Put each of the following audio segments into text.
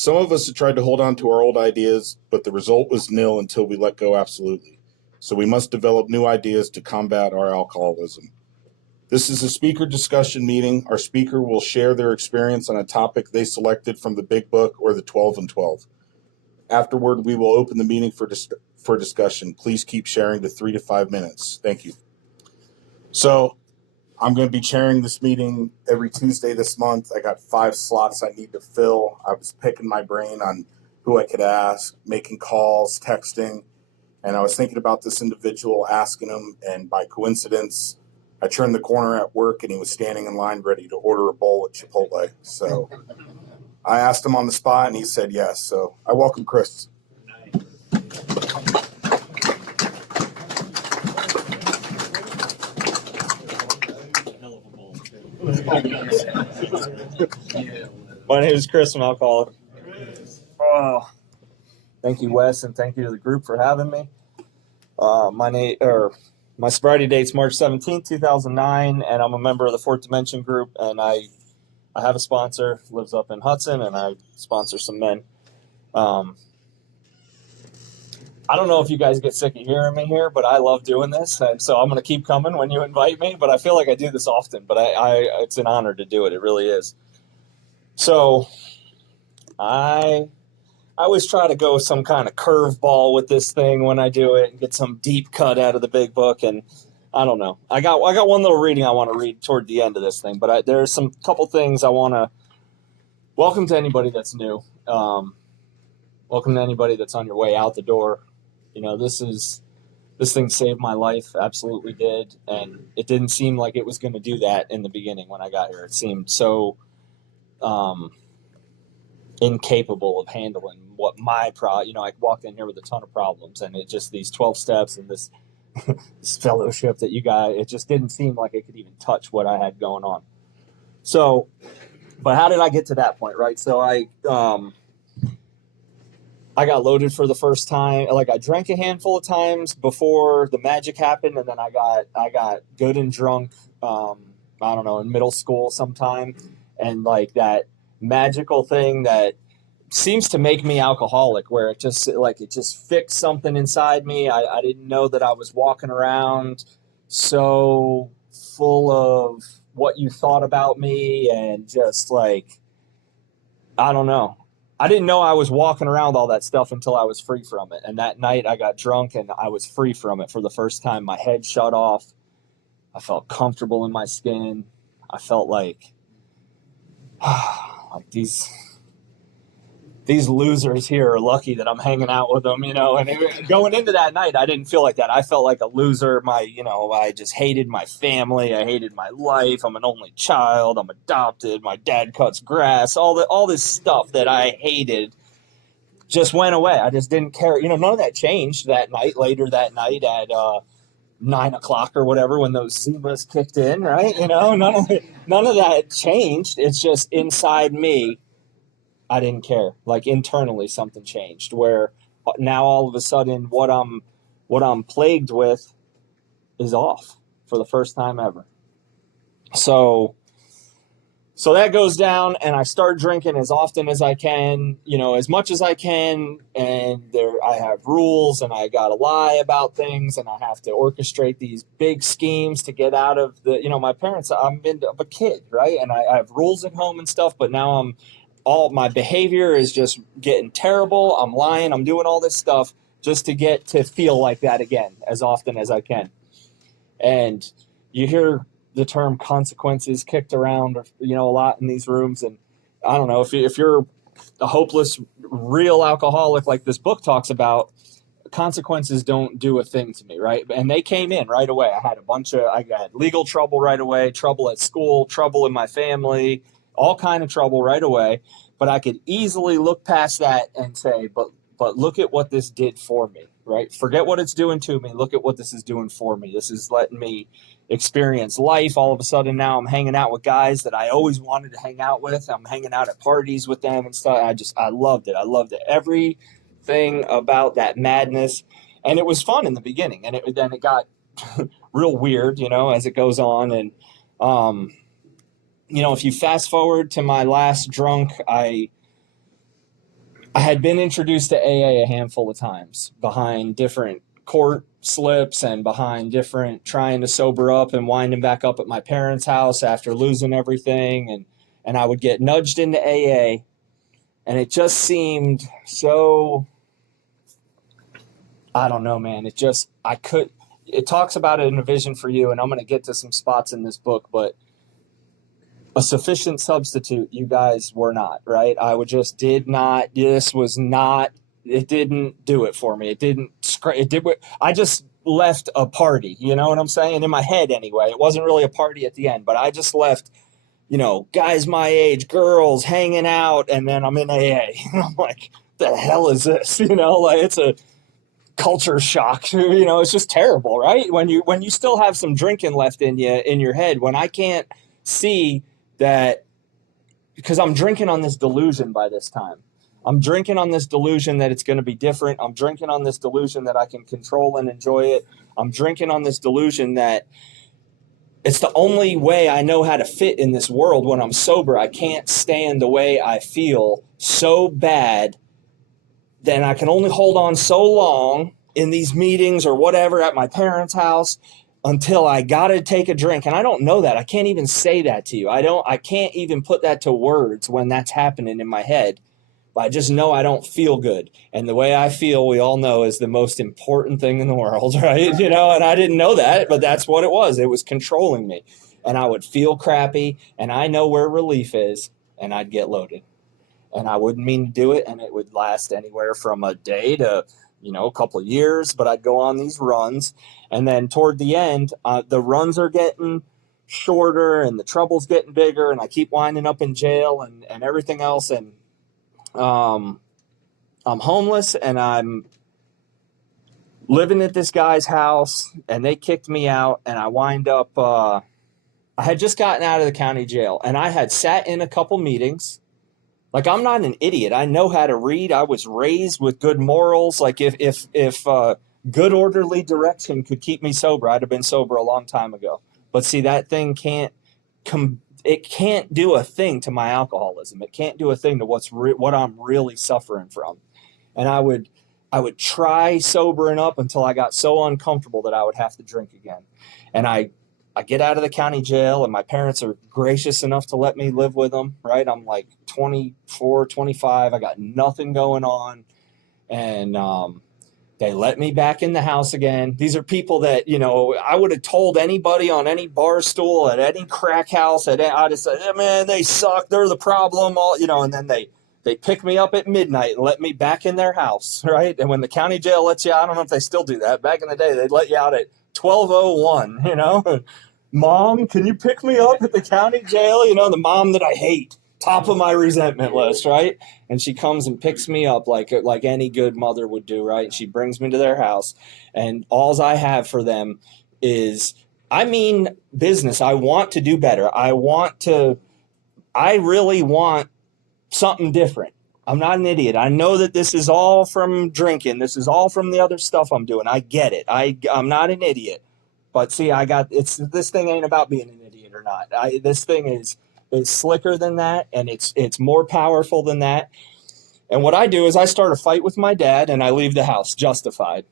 Some of us have tried to hold on to our old ideas, but the result was nil until we let go absolutely. So we must develop new ideas to combat our alcoholism. This is a speaker discussion meeting. Our speaker will share their experience on a topic they selected from the Big Book or the 12 and 12. Afterward, we will open the meeting for discussion. Please keep sharing to 3 to 5 minutes. Thank you. So I'm going to be chairing this meeting every Tuesday this month. I got 5 slots I need to fill. I was picking my brain on who I could ask, making calls, texting, and I was thinking about this individual, asking him, and by coincidence, I turned the corner at work and he was standing in line ready to order a bowl at Chipotle. So I asked him on the spot and he said yes. So I welcome Chris. My name is Chris. I'm alcoholic. Oh, thank you, Wes, and thank you to the group for having me. My sobriety date's March 17th, 2009, and I'm a member of the Fourth Dimension group, and I have a sponsor, lives up in Hudson, and I sponsor some men. I don't know if you guys get sick of hearing me here, but I love doing this, and so I'm going to keep coming when you invite me, but I feel like I do this often, but it's an honor to do it. It really is. So I always try to go some kind of curveball with this thing when I do it and get some deep cut out of the Big Book. And I don't know. I got one little reading I want to read toward the end of this thing, but there's some couple things I want to welcome to anybody that's new. Welcome to anybody that's on your way out the door. You know, this thing saved my life. Absolutely did. And it didn't seem like it was going to do that in the beginning when I got here. It seemed so, incapable of handling what I walked in here with a ton of problems, and it just these 12 steps and this fellowship that you got, it just didn't seem like it could even touch what I had going on. So, but how did I get to that point, right? So I got loaded for the first time. Like, I drank a handful of times before the magic happened, and then I got good and drunk, I don't know, in middle school sometime, and like that magical thing that seems to make me alcoholic, where it just fixed something inside me. I didn't know that I was walking around so full of what you thought about me, and just like, I don't know. I didn't know I was walking around all that stuff until I was free from it. And that night I got drunk and I was free from it for the first time. My head shut off. I felt comfortable in my skin. I felt like these losers here are lucky that I'm hanging out with them, you know. And going into that night, I didn't feel like that. I felt like a loser. I just hated my family. I hated my life. I'm an only child. I'm adopted. My dad cuts grass. All this stuff that I hated just went away. I just didn't care. You know, none of that changed that night. Later that night at 9 o'clock or whatever, when those Zimas kicked in, right? You know, none of that changed. It's just inside me, I didn't care. Like, internally something changed, where now all of a sudden what I'm plagued with is off for the first time ever. So that goes down, and I start drinking as often as I can, you know, as much as I can. And I have rules, and I got to lie about things, and I have to orchestrate these big schemes to get out of my parents. I'm a kid, right? And I have rules at home and stuff, but now all my behavior is just getting terrible. I'm lying. I'm doing all this stuff just to get to feel like that again as often as I can. And you hear the term consequences kicked around, you know, a lot in these rooms. And I don't know, if you're a hopeless, real alcoholic like this book talks about, consequences don't do a thing to me, right? And they came in right away. I got legal trouble right away, trouble at school, trouble in my family, all kind of trouble right away. But I could easily look past that and say, but look at what this did for me, right? Forget what it's doing to me. Look at what this is doing for me. This is letting me experience life. All of a sudden now I'm hanging out with guys that I always wanted to hang out with. I'm hanging out at parties with them and stuff. I loved it. I loved it. Everything about that madness. And it was fun in the beginning. And then it got real weird, you know, as it goes on. And, you know, if you fast forward to my last drunk, I I had been introduced to AA a handful of times behind different court slips and behind different trying to sober up and winding back up at my parents' house after losing everything. And I would get nudged into AA, and it just seemed so, I don't know, man. It talks about it in A Vision for You, and I'm going to get to some spots in this book, but a sufficient substitute, you guys were not, right? It didn't do it for me. I just left a party, you know what I'm saying? In my head anyway. It wasn't really a party at the end, but I just left, guys my age, girls hanging out, and then I'm in AA. And I'm like, the hell is this? Like it's a culture shock. It's just terrible, right? When you still have some drinking left in you, in your head, when I can't see that, because I'm drinking on this delusion by this time. I'm drinking on this delusion that it's going to be different. I'm drinking on this delusion that I can control and enjoy it. I'm drinking on this delusion that it's the only way I know how to fit in this world when I'm sober. I can't stand the way I feel so bad. Then I can only hold on so long in these meetings or whatever at my parents' house until I got to take a drink. And I don't know that. I can't even say that to you. I can't even put that to words when that's happening in my head. But I just know I don't feel good. And the way I feel, we all know, is the most important thing in the world, right? And I didn't know that, but that's what it was. It was controlling me. And I would feel crappy, and I know where relief is, and I'd get loaded. And I wouldn't mean to do it, and it would last anywhere from a day to, a couple of years, but I'd go on these runs. And then toward the end, the runs are getting shorter and the trouble's getting bigger, and I keep winding up in jail and everything else. And I'm homeless, and I'm living at this guy's house, and they kicked me out, and I wind up, I had just gotten out of the county jail, and I had sat in a couple meetings. Like, I'm not an idiot. I know how to read. I was raised with good morals. Like, if good orderly direction could keep me sober, I'd have been sober a long time ago. But see, that thing can't do a thing to my alcoholism. It can't do a thing to what I'm really suffering from. And I would try sobering up until I got so uncomfortable that I would have to drink again. And I get out of the county jail, and my parents are gracious enough to let me live with them, right? I'm like 24, 25. I got nothing going on. And they let me back in the house again. These are people that, I would have told anybody on any bar stool, at any crack house, I'd have said, hey, man, they suck. They're the problem. And then they pick me up at midnight and let me back in their house, right? And when the county jail lets you out, I don't know if they still do that. Back in the day, they'd let you out at 12:01, Mom, can you pick me up at the county jail? The mom that I hate, top of my resentment list, right? And she comes and picks me up like any good mother would do, right? And she brings me to their house, and all I have for them is, business. I want to do better. I really want something different. I'm not an idiot. I know that this is all from drinking. This is all from the other stuff I'm doing. I get it. I'm not an idiot. But see, this thing ain't about being an idiot or not. This thing is slicker than that, and it's more powerful than that. And what I do is I start a fight with my dad, and I leave the house justified.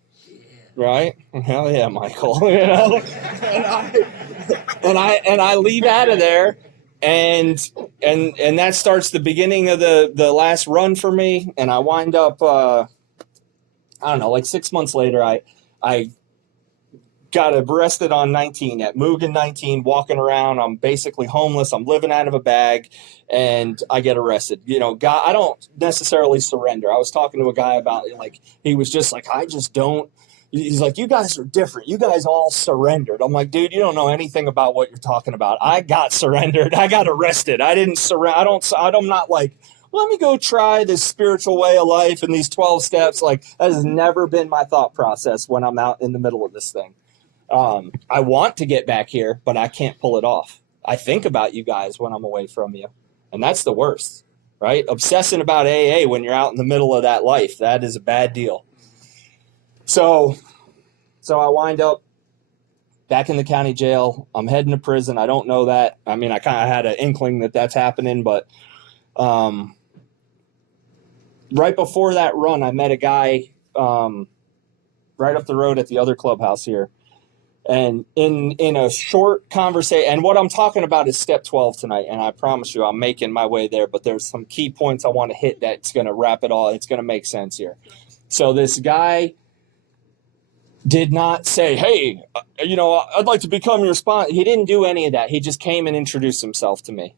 Right? Hell yeah, Michael. And I leave out of there, and that starts the beginning of the last run for me. And I wind up, I don't know, like 6 months later, I got arrested on 19 at Mugen 19, walking around. I'm basically homeless. I'm living out of a bag, and I get arrested. God, I don't necessarily surrender. I was talking to a guy about it, like, he was just like, I just don't. He's like, you guys are different. You guys all surrendered. I'm like, dude, you don't know anything about what you're talking about. I got surrendered. I got arrested. I didn't surrender. I'm not like, let me go try this spiritual way of life and these 12 steps. Like, that has never been my thought process when I'm out in the middle of this thing. I want to get back here, but I can't pull it off. I think about you guys when I'm away from you, and that's the worst, right? Obsessing about AA when you're out in the middle of that life, that is a bad deal. So I wind up back in the county jail. I'm heading to prison. I don't know that. I kind of had an inkling that that's happening, but right before that run, I met a guy right up the road at the other clubhouse here. And in a short conversation, and what I'm talking about is step 12 tonight, and I promise you I'm making my way there, but there's some key points I want to hit that's going to wrap it all. It's going to make sense here. So this guy did not say, hey, I'd like to become your sponsor. He didn't do any of that. He just came and introduced himself to me.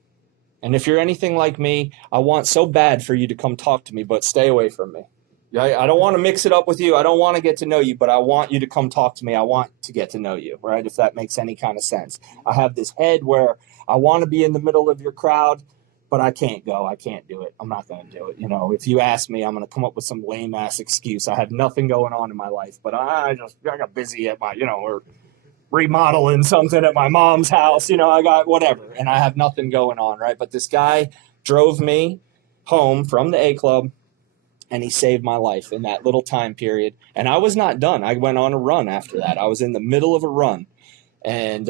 And if you're anything like me, I want so bad for you to come talk to me, but stay away from me. I don't want to mix it up with you. I don't want to get to know you, but I want you to come talk to me. I want to get to know you, right? If that makes any kind of sense. I have this head where I want to be in the middle of your crowd, but I can't go. I can't do it. I'm not going to do it. If you ask me, I'm going to come up with some lame ass excuse. I have nothing going on in my life, but I got busy at my, or remodeling something at my mom's house. I got whatever, and I have nothing going on, right? But this guy drove me home from the A Club, and he saved my life in that little time period. And I was not done. I went on a run after that. I was in the middle of a run, and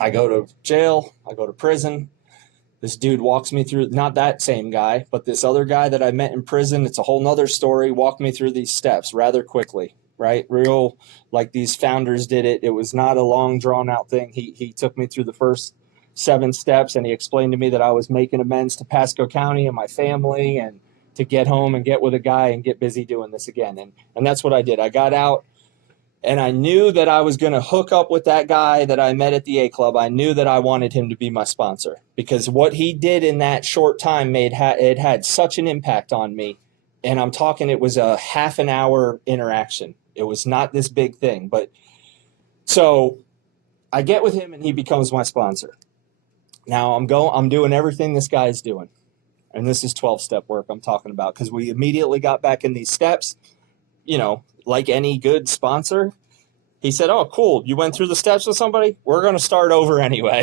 I go to jail. I go to prison. This dude walks me through, not that same guy, but this other guy that I met in prison. It's a whole nother story. Walked me through these steps rather quickly, right? Real, like these founders did it. It was not a long, drawn-out thing. He took me through the first 7 steps, and he explained to me that I was making amends to Pasco County and my family, and to get home and get with a guy and get busy doing this again. And that's what I did. I got out, and I knew that I was going to hook up with that guy that I met at the A Club. I knew that I wanted him to be my sponsor, because what he did in that short time it had such an impact on me. And I'm talking, it was a half an hour interaction. It was not this big thing. But so I get with him and he becomes my sponsor. Now I'm doing everything this guy's doing. And this is 12-step work I'm talking about, because we immediately got back in these steps. Like any good sponsor, he said, oh, cool, you went through the steps with somebody? We're going to start over anyway.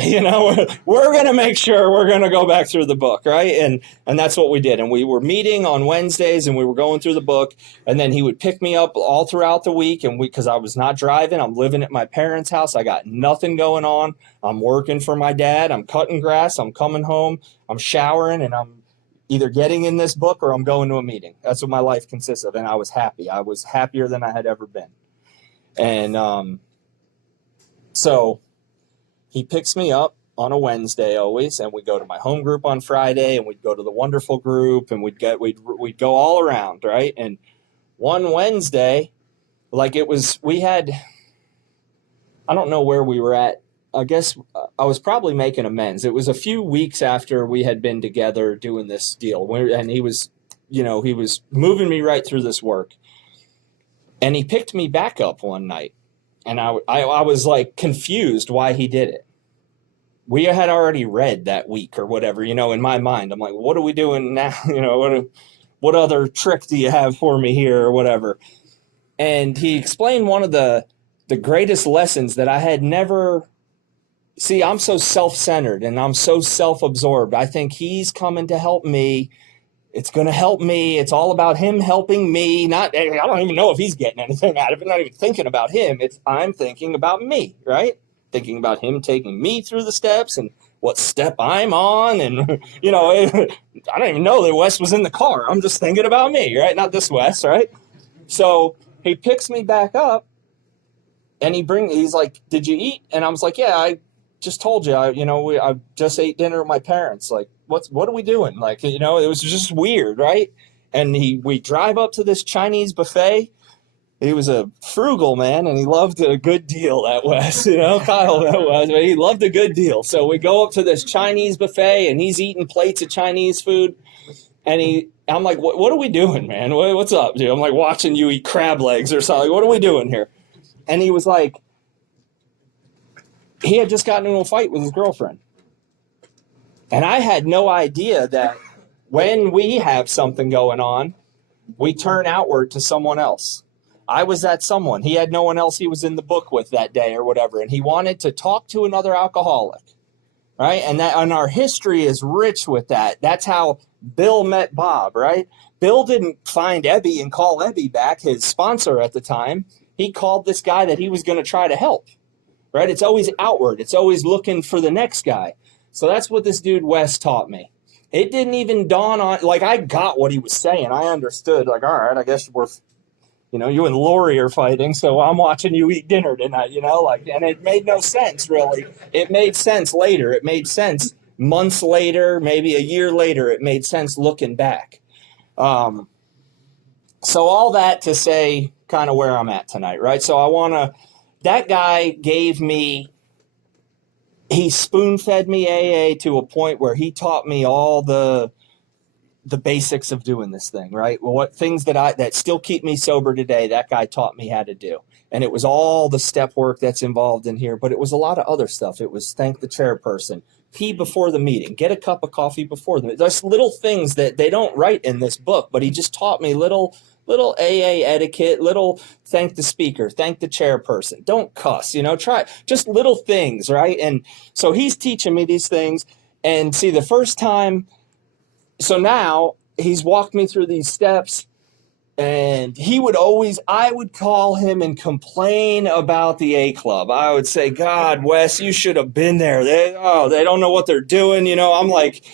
We're going to make sure we're going to go back through the book, right? And that's what we did. And we were meeting on Wednesdays, and we were going through the book. And then he would pick me up all throughout the week. And because I was not driving, I'm living at my parents' house. I got nothing going on. I'm working for my dad. I'm cutting grass. I'm coming home. I'm showering, and I'm either getting in this book or I'm going to a meeting. That's what my life consists of. And I was happy. I was happier than I had ever been. And so he picks me up on a Wednesday always, and we go to my home group on Friday, and we'd go to the wonderful group, and we'd go all around, right? And one Wednesday, I don't know where we were at. I guess I was probably making amends. It was a few weeks after we had been together doing this deal, and he was moving me right through this work. And he picked me back up one night, and I was like confused why he did it. We had already read that week or whatever, in my mind. I'm like, what are we doing now? What other trick do you have for me here or whatever? And he explained one of the greatest lessons that I had never. See, I'm so self-centered and I'm so self-absorbed. I think he's coming to help me. It's going to help me. It's all about him helping me. I don't even know if he's getting anything out of it. Not even thinking about him. I'm thinking about me, right? Thinking about him taking me through the steps and what step I'm on. And, I don't even know that Wes was in the car. I'm just thinking about me, right? Not this Wes, right? So he picks me back up, and he's like, did you eat? And I was like, yeah, I just told you, I just ate dinner with my parents. Like, what are we doing? Like, it was just weird, right? And we drive up to this Chinese buffet. He was a frugal man, and he loved a good deal at West, Kyle, that was, but he loved a good deal. So we go up to this Chinese buffet, and he's eating plates of Chinese food. And I'm like, what are we doing, man? What's up, dude? I'm like watching you eat crab legs or something. What are we doing here? And he was like, he had just gotten into a fight with his girlfriend. And I had no idea that when we have something going on, we turn outward to someone else. I was that someone. He had no one else he was in the book with that day or whatever. And he wanted to talk to another alcoholic, right? And our history is rich with that. That's how Bill met Bob, right? Bill didn't find Ebby and call Ebby back, his sponsor at the time. He called this guy that he was going to try to help, right? It's always outward. It's always looking for the next guy. So that's what this dude Wes taught me. it didn't even dawn on, like, I got what he was saying. I understood, like, all right, I guess you and Lori are fighting, so I'm watching you eat dinner tonight, like, and it made no sense, really. It made sense later. It made sense months later, maybe a year later. It made sense looking back. So all that to say kind of where I'm at tonight, right? So that guy he spoon-fed me AA to a point where he taught me all the basics of doing this thing, right? Well, what things that still keep me sober today, that guy taught me how to do. And it was all the step work that's involved in here, but it was a lot of other stuff. It was thank the chairperson, pee before the meeting, get a cup of coffee before the meeting. There's little things that they don't write in this book, but he just taught me little AA etiquette, little thank the speaker, thank the chairperson, don't cuss, try just little things, right? And so he's teaching me these things. And see, the first time, so now he's walked me through these steps, and I would call him and complain about the A Club. I would say, God, Wes, you should have been there. They don't know what they're doing. I'm like,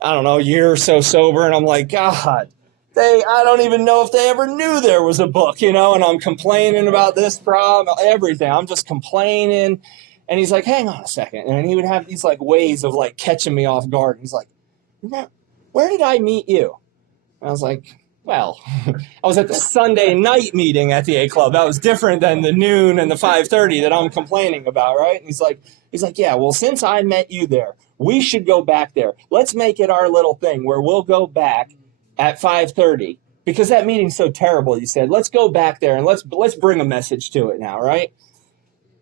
I don't know, a year or so sober. And I'm like, God, I don't even know if they ever knew there was a book, and I'm complaining about this problem, everything. I'm just complaining. And he's like, hang on a second. And he would have these like ways of like catching me off guard. And he's like, where did I meet you? And I was like, well, I was at the Sunday night meeting at the A Club. That was different than the noon and the 5:30 that I'm complaining about, right? And he's like, yeah, well, since I met you there, we should go back there. Let's make it our little thing where we'll go back at 5:30 because that meeting's so terrible. He said, let's go back there and let's bring a message to it now, right?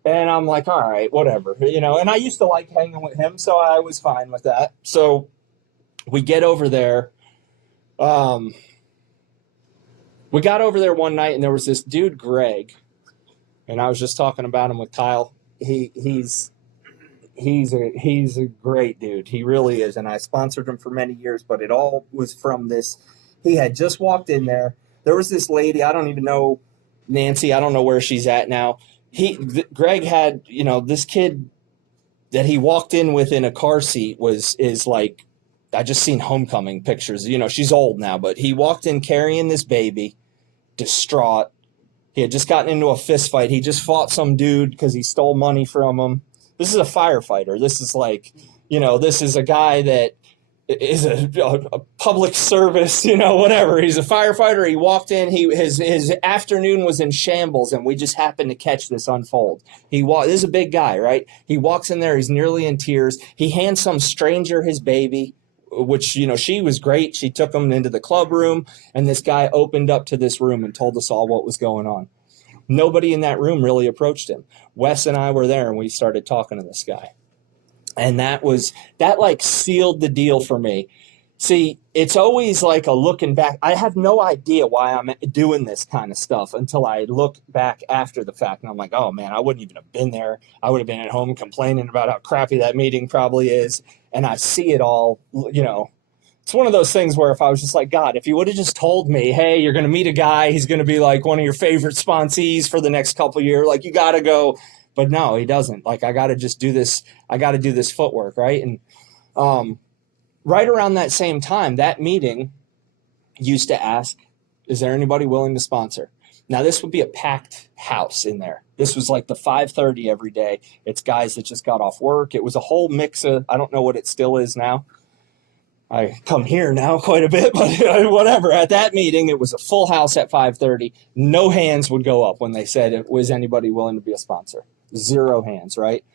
And I'm like, all right, whatever, And I used to like hanging with him, so I was fine with that. So we get over there. We got over there one night, and there was this dude, Greg, and I was just talking about him with Kyle. He's a great dude. He really is, and I sponsored him for many years, but it all was from this. He had just walked in there. There was this lady, I don't even know, Nancy, I don't know where she's at now. Greg had, this kid that he walked in with in a car seat is like, I just seen homecoming pictures. She's old now, but he walked in carrying this baby, distraught. He had just gotten into a fist fight. He just fought some dude because he stole money from him. This is a firefighter. This is like, this is a guy that is a public service, whatever. He's a firefighter. He walked in. His afternoon was in shambles, and we just happened to catch this unfold. This is a big guy, right? He walks in there. He's nearly in tears. He hands some stranger his baby, which, she was great. She took him into the club room, and this guy opened up to this room and told us all what was going on. Nobody in that room really approached him. Wes and I were there, and we started talking to this guy. And that like sealed the deal for me. See, it's always like a looking back. I have no idea why I'm doing this kind of stuff until I look back after the fact. And I'm like, oh man, I wouldn't even have been there. I would have been at home complaining about how crappy that meeting probably is. And I see it all, It's one of those things where if I was just like, God, if you would have just told me, hey, you're going to meet a guy, he's going to be like one of your favorite sponsees for the next couple of years, like you got to go. But no, he doesn't. Like, I got to just do this. I got to do this footwork, right? And right around that same time, that meeting used to ask, is there anybody willing to sponsor? Now, this would be a packed house in there. This was like the 5:30 every day. It's guys that just got off work. It was a whole mix of, I don't know what it still is now. I come here now quite a bit, but whatever. At that meeting, it was a full house at 5:30. No hands would go up when they said, was anybody willing to be a sponsor? 0 hands, right?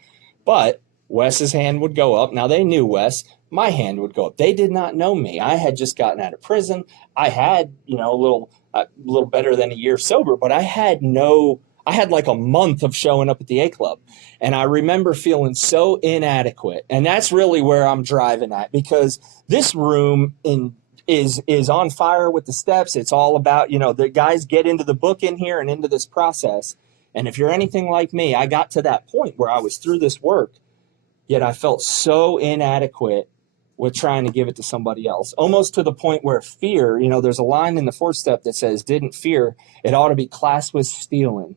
But Wes's hand would go up. Now, they knew Wes. My hand would go up. They did not know me. I had just gotten out of prison. I had, a little better than a year sober, but I had like a month of showing up at the A Club. And I remember feeling so inadequate. And that's really where I'm driving at, because this room is on fire with the steps. It's all about, the guys get into the book in here and into this process. And if you're anything like me, I got to that point where I was through this work, yet I felt so inadequate with trying to give it to somebody else, almost to the point where fear, there's a line in the 4th step that says, didn't fear, it ought to be classed with stealing,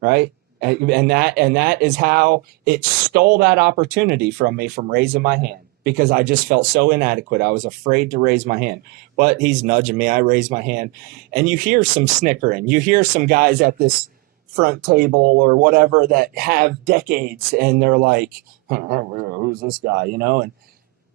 right? And that is how it stole that opportunity from me from raising my hand. because I just felt so inadequate. I was afraid to raise my hand. But he's nudging me. I raise my hand. And you hear some snickering. You hear some guys at this front table or whatever that have decades, and they're like, who's this guy, And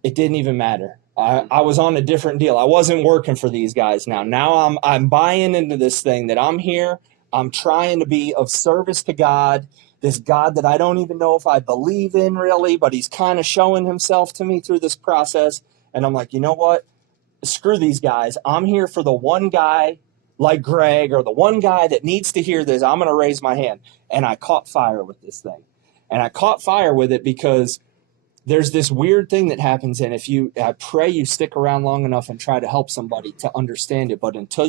it didn't even matter. I was on a different deal. I wasn't working for these guys now. Now I'm buying into this thing that I'm here. I'm trying to be of service to God, this God that I don't even know if I believe in really, but he's kind of showing himself to me through this process. And I'm like, you know what? Screw these guys. I'm here for the one guy like Greg or the one guy that needs to hear this. I'm going to raise my hand. And I caught fire with this thing. And I caught fire with it because there's this weird thing that happens. And I pray you stick around long enough and try to help somebody to understand it. But until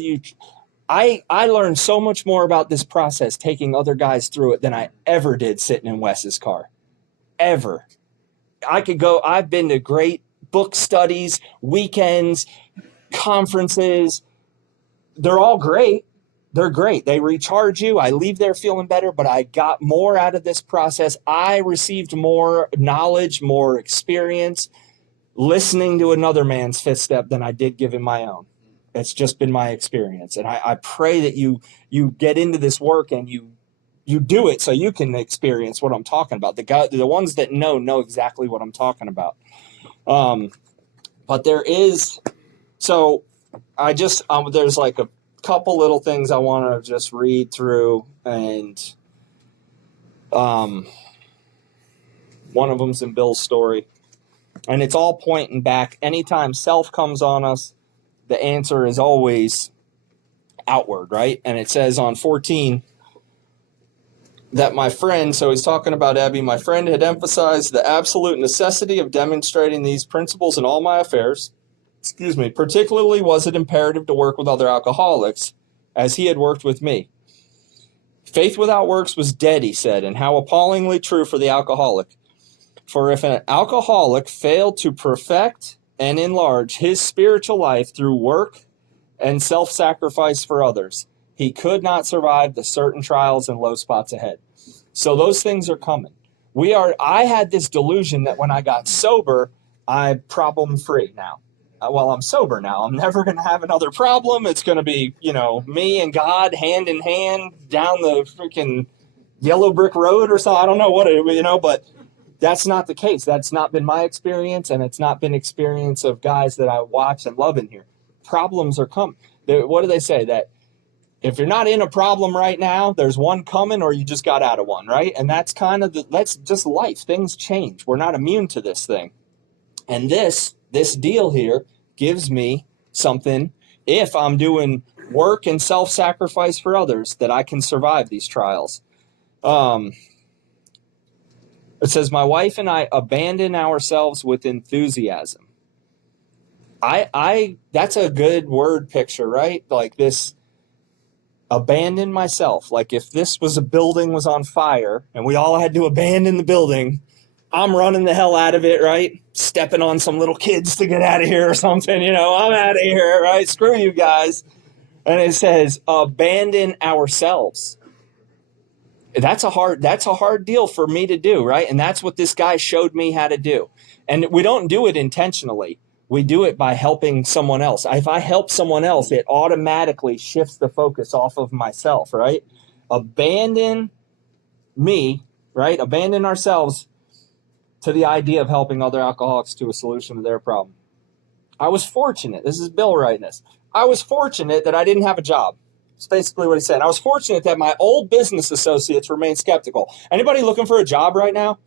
I learned so much more about this process taking other guys through it than I ever did sitting in Wes's car. Ever. I've been to great book studies, weekends, conferences. They're all great. They're great. They recharge you. I leave there feeling better, but I got more out of this process. I received more knowledge, more experience listening to another man's fifth step than I did giving my own. It's just been my experience. And I pray that you get into this work and you do it so you can experience what I'm talking about. The ones that know exactly what I'm talking about. But there's like a couple little things I want to just read through, and one of them's in Bill's story, and it's all pointing back. Anytime self comes on us, the answer is always outward, right? And it says on 14 that my friend, so he's talking about Abby, my friend had emphasized the absolute necessity of demonstrating these principles in all my affairs. Particularly was it imperative to work with other alcoholics, as he had worked with me. Faith without works was dead, he said, and how appallingly true for the alcoholic. For if an alcoholic failed to perfect and enlarge his spiritual life through work and self-sacrifice for others, he could not survive the certain trials and low spots ahead. So those things are coming. I had this delusion that when I got sober, I'm problem-free now. Well, I'm sober now. I'm never going to have another problem. It's going to be, me and God hand in hand down the freaking yellow brick road or something. I don't know what but that's not the case. That's not been my experience, and it's not been experience of guys that I watch and love in here. Problems are coming. What do they say? That if you're not in a problem right now, there's one coming, or you just got out of one, right? And that's that's just life. Things change. We're not immune to this thing. And this deal here gives me something, if I'm doing work and self-sacrifice for others, that I can survive these trials. It says, my wife and I abandon ourselves with enthusiasm. That's a good word picture, right? Like this, abandon myself. Like if this was a building was on fire and we all had to abandon the building, I'm running the hell out of it, right? Stepping on some little kids to get out of here or something, I'm out of here, right? Screw you guys. And it says, abandon ourselves. That's a hard deal for me to do, right? And that's what this guy showed me how to do. And we don't do it intentionally. We do it by helping someone else. If I help someone else, it automatically shifts the focus off of myself, right? Abandon me, right? Abandon ourselves to the idea of helping other alcoholics to a solution to their problem. I was fortunate. This is Bill writing this. I was fortunate that I didn't have a job. That's basically what he said. I was fortunate that my old business associates remained skeptical. Anybody looking for a job right now?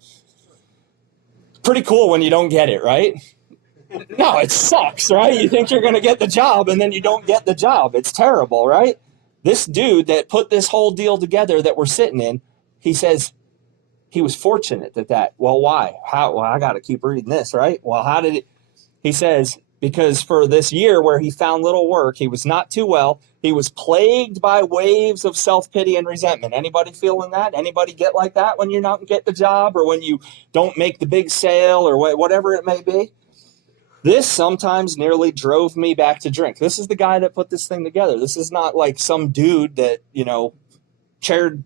Pretty cool when you don't get it, right? No, it sucks, right? You think you're going to get the job and then you don't get the job. It's terrible, right? This dude that put this whole deal together that we're sitting in, he says, he was fortunate that. Well, why? How? Well, I got to keep reading this, right? Well, how did it? He says, because for this year where he found little work, he was not too well. He was plagued by waves of self-pity and resentment. Anybody feeling that? Anybody get like that when you don't get the job or when you don't make the big sale or whatever it may be? This sometimes nearly drove me back to drink. This is the guy that put this thing together. This is not like some dude that, chaired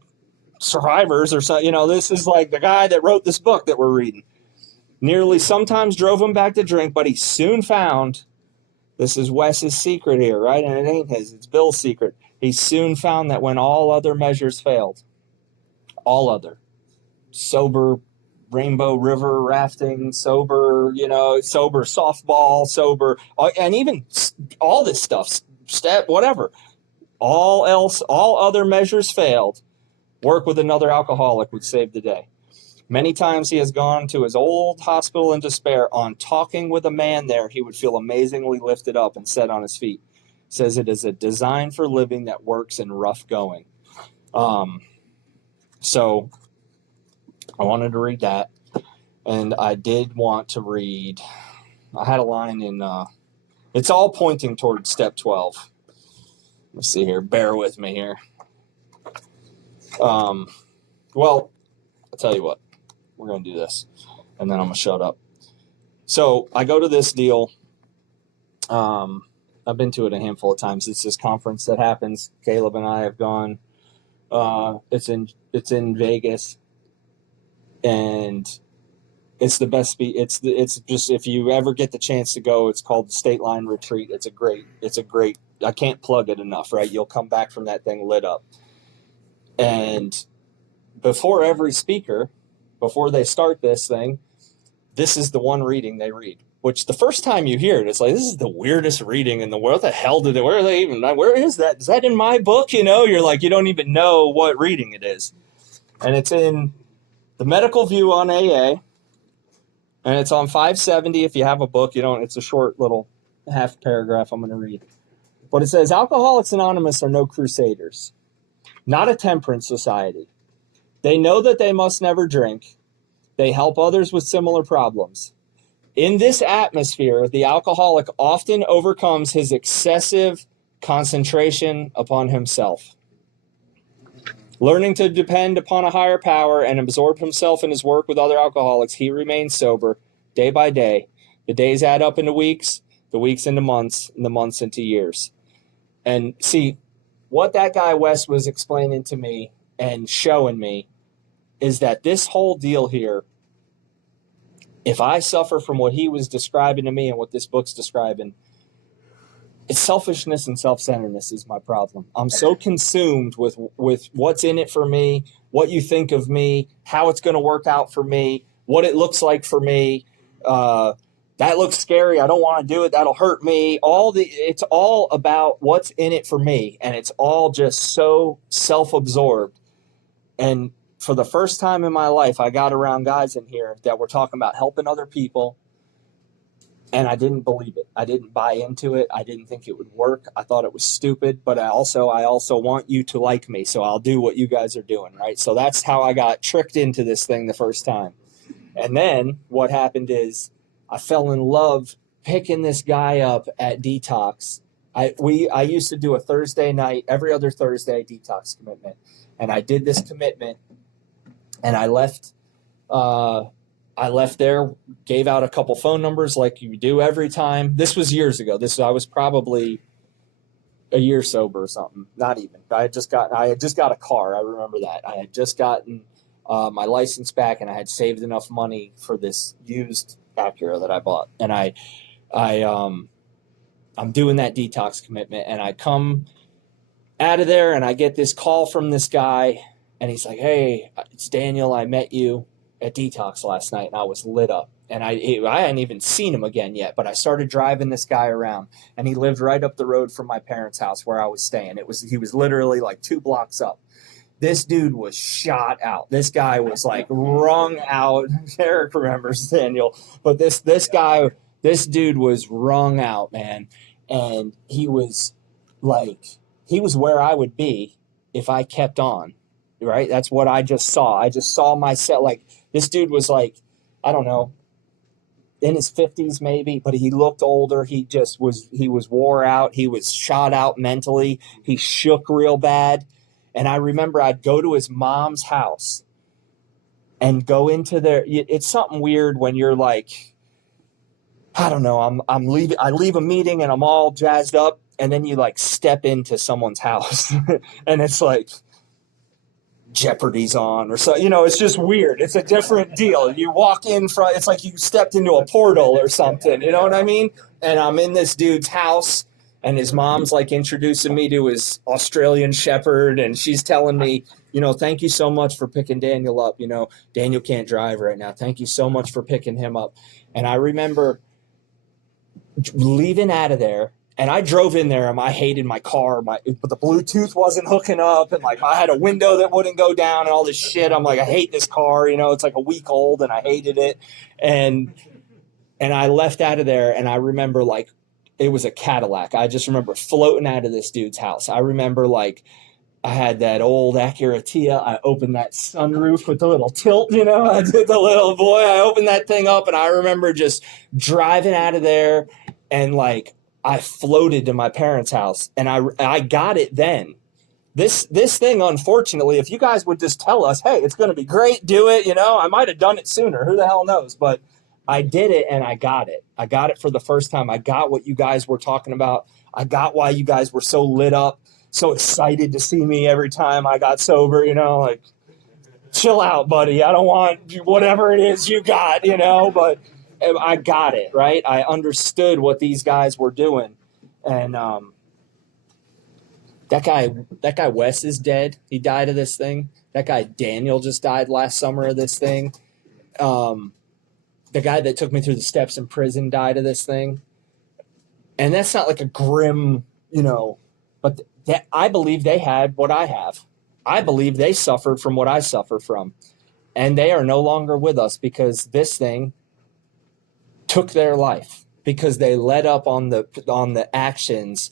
survivors or something. This is like the guy that wrote this book that we're reading. Nearly sometimes drove him back to drink, but he soon found, this is Wes's secret here, right? And it ain't his, it's Bill's secret. He soon found that when all other measures failed, all other, sober Rainbow River rafting, sober, sober softball, sober, and even all this stuff, step, whatever, all other measures failed, work with another alcoholic would save the day. Many times he has gone to his old hospital in despair. On talking with a man there, he would feel amazingly lifted up and set on his feet. Says it is a design for living that works in rough going. So I wanted to read that. And I did want to read, I had a line in, it's all pointing towards step 12. Let's see here. Bear with me here. Well, I'll tell you what. We're going to do this, and then I'm going to shut up. So I go to this deal. I've been to it a handful of times. It's this conference that happens. Caleb and I have gone. It's in Vegas, and it's the best. It's just, if you ever get the chance to go, it's called the State Line Retreat. It's a great. I can't plug it enough, right? You'll come back from that thing lit up. And before every speaker, before they start this thing, this is the one reading they read, which the first time you hear it, it's like, this is the weirdest reading in the world. What the hell where are they even, where is that? Is that in my book? You're like, you don't even know what reading it is. And it's in the Medical View on AA, and it's on 570. If you have a book, it's a short little half paragraph I'm going to read. But it says, Alcoholics Anonymous are no crusaders, not a temperance society. They know that they must never drink. They help others with similar problems. In this atmosphere, the alcoholic often overcomes his excessive concentration upon himself. Learning to depend upon a higher power and absorb himself in his work with other alcoholics, he remains sober day by day. The days add up into weeks, the weeks into months, and the months into years. And see, what that guy Wes was explaining to me and showing me is that this whole deal here, if I suffer from what he was describing to me and what this book's describing, it's selfishness and self-centeredness is my problem. I'm so consumed with what's in it for me, what you think of me, how it's going to work out for me, what it looks like for me. That looks scary. I don't want to do it. That'll hurt me. It's all about what's in it for me. And it's all just so self-absorbed. And for the first time in my life, I got around guys in here that were talking about helping other people, and I didn't believe it. I didn't buy into it. I didn't think it would work. I thought it was stupid, but I also want you to like me, so I'll do what you guys are doing, right? So that's how I got tricked into this thing the first time. And then what happened is I fell in love picking this guy up at Detox. I used to do a Thursday night, every other Thursday detox commitment, and I did this commitment. And I left there, gave out a couple phone numbers like you do every time. This was years ago. I was probably a year sober or something. Not even. I had just got a car. I remember that. I had just gotten my license back, and I had saved enough money for this used Acura that I bought. And I'm doing that detox commitment, and I come out of there, and I get this call from this guy. And he's like, hey, it's Daniel. I met you at Detox last night, and I was lit up. And I hadn't even seen him again yet, but I started driving this guy around, and he lived right up the road from my parents' house where I was staying. He was literally like 2 blocks up. This dude was shot out. This guy was like wrung out. Eric remembers Daniel, but this dude was wrung out, man. And he was where I would be if I kept on. Right? That's what I just saw. I just saw myself. Like, this dude was like, I don't know, in his 50s maybe, but he looked older. He was wore out. He was shot out mentally. He shook real bad. And I remember I'd go to his mom's house and go into there. It's something weird when you're like, I don't know, I leave a meeting and I'm all jazzed up, and then you like step into someone's house and it's like, Jeopardy's on or so, it's just weird. It's a different deal. You walk in from, it's like you stepped into a portal or something, you know what I mean? And I'm in this dude's house and his mom's like introducing me to his Australian shepherd. And she's telling me, thank you so much for picking Daniel up. Daniel can't drive right now. Thank you so much for picking him up. And I remember leaving out of there. And I drove in there and I hated my car. But the Bluetooth wasn't hooking up, and like I had a window that wouldn't go down and all this shit. I'm like, I hate this car. It's like a week old and I hated it. And I left out of there, and I remember like it was a Cadillac. I just remember floating out of this dude's house. I remember like I had that old Acura Tia. I opened that sunroof with the little tilt, I did the little boy. I opened that thing up, and I remember just driving out of there, and like I floated to my parents' house, and I got it then. This thing, unfortunately, if you guys would just tell us, hey, it's going to be great, do it, I might have done it sooner. Who the hell knows? But I did it, and I got it. I got it for the first time. I got what you guys were talking about. I got why you guys were so lit up, so excited to see me every time I got sober, like, chill out, buddy. I don't want whatever it is you got, but I got it, right? I understood what these guys were doing. And that guy Wes is dead. He died of this thing. That guy Daniel just died last summer of this thing. The guy that took me through the steps in prison died of this thing. And that's not like a grim, but I believe they had what I have. I believe they suffered from what I suffer from. And they are no longer with us because this thing took their life, because they led up on the actions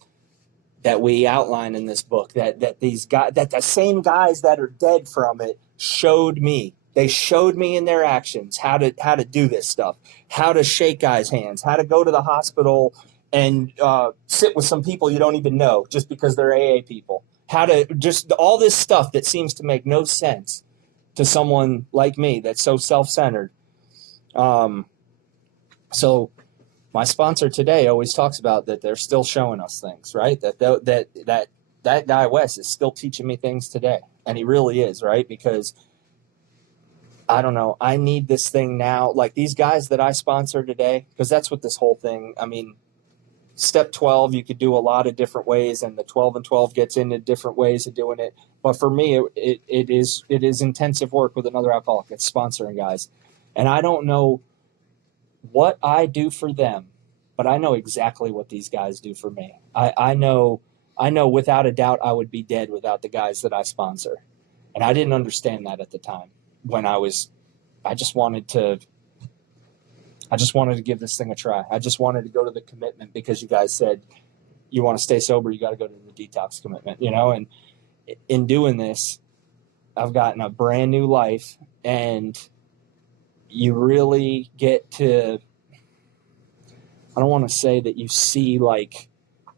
that we outline in this book, that these guys, that the same guys that are dead from it showed me. They showed me in their actions how to do this stuff, how to shake guys' hands, how to go to the hospital and sit with some people you don't even know just because they're AA people, how to just all this stuff that seems to make no sense to someone like me that's so self-centered. So my sponsor today always talks about that they're still showing us things, right? That guy Wes is still teaching me things today. And he really is, right? Because I don't know, I need this thing now. Like these guys that I sponsor today, because that's what this whole thing, I mean, step 12, you could do a lot of different ways, and the 12 and 12 gets into different ways of doing it. But for me, it is intensive work with another alcoholic. It's sponsoring guys. And I don't know what I do for them, but I know exactly what these guys do for me. I know without a doubt I would be dead without the guys that I sponsor. And I didn't understand that at the time when I just wanted to give this thing a try. I just wanted to go to the commitment because you guys said you want to stay sober, you got to go to the detox commitment, and in doing this, I've gotten a brand new life, and you really get to, I don't want to say that you see like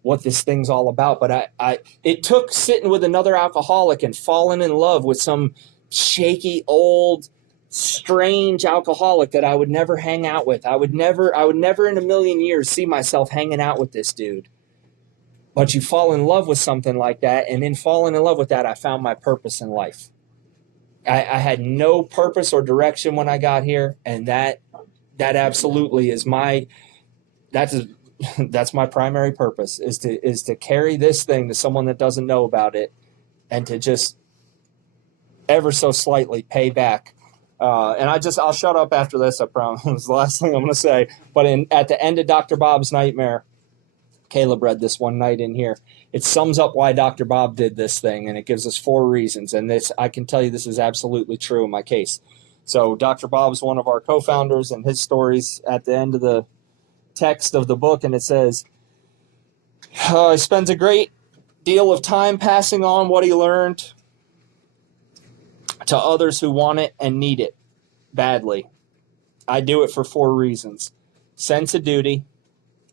what this thing's all about, but it took sitting with another alcoholic and falling in love with some shaky, old, strange alcoholic that I would never hang out with. I would never in a million years see myself hanging out with this dude. But you fall in love with something like that, and in falling in love with that, I found my purpose in life. I had no purpose or direction when I got here, and that absolutely is that's my primary purpose, is to carry this thing to someone that doesn't know about it, and to just ever so slightly pay back. And I'll shut up after this, I promise. It's the last thing I'm going to say. But at the end of Dr. Bob's Nightmare, Caleb read this one night in here. It sums up why Dr. Bob did this thing, and it gives us 4 reasons. And this, I can tell you, this is absolutely true in my case. So Dr. Bob's one of our co-founders, and his story's at the end of the text of the book, and it says, he spends a great deal of time passing on what he learned to others who want it and need it badly. I do it for 4 reasons. Sense of duty.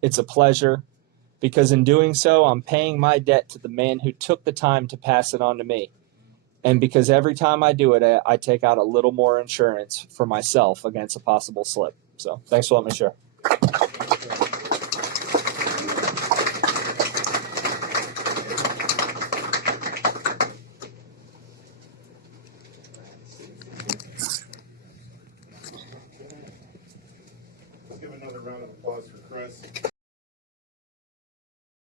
It's a pleasure, because in doing so, I'm paying my debt to the man who took the time to pass it on to me. And because every time I do it, I take out a little more insurance for myself against a possible slip. So thanks for letting me share.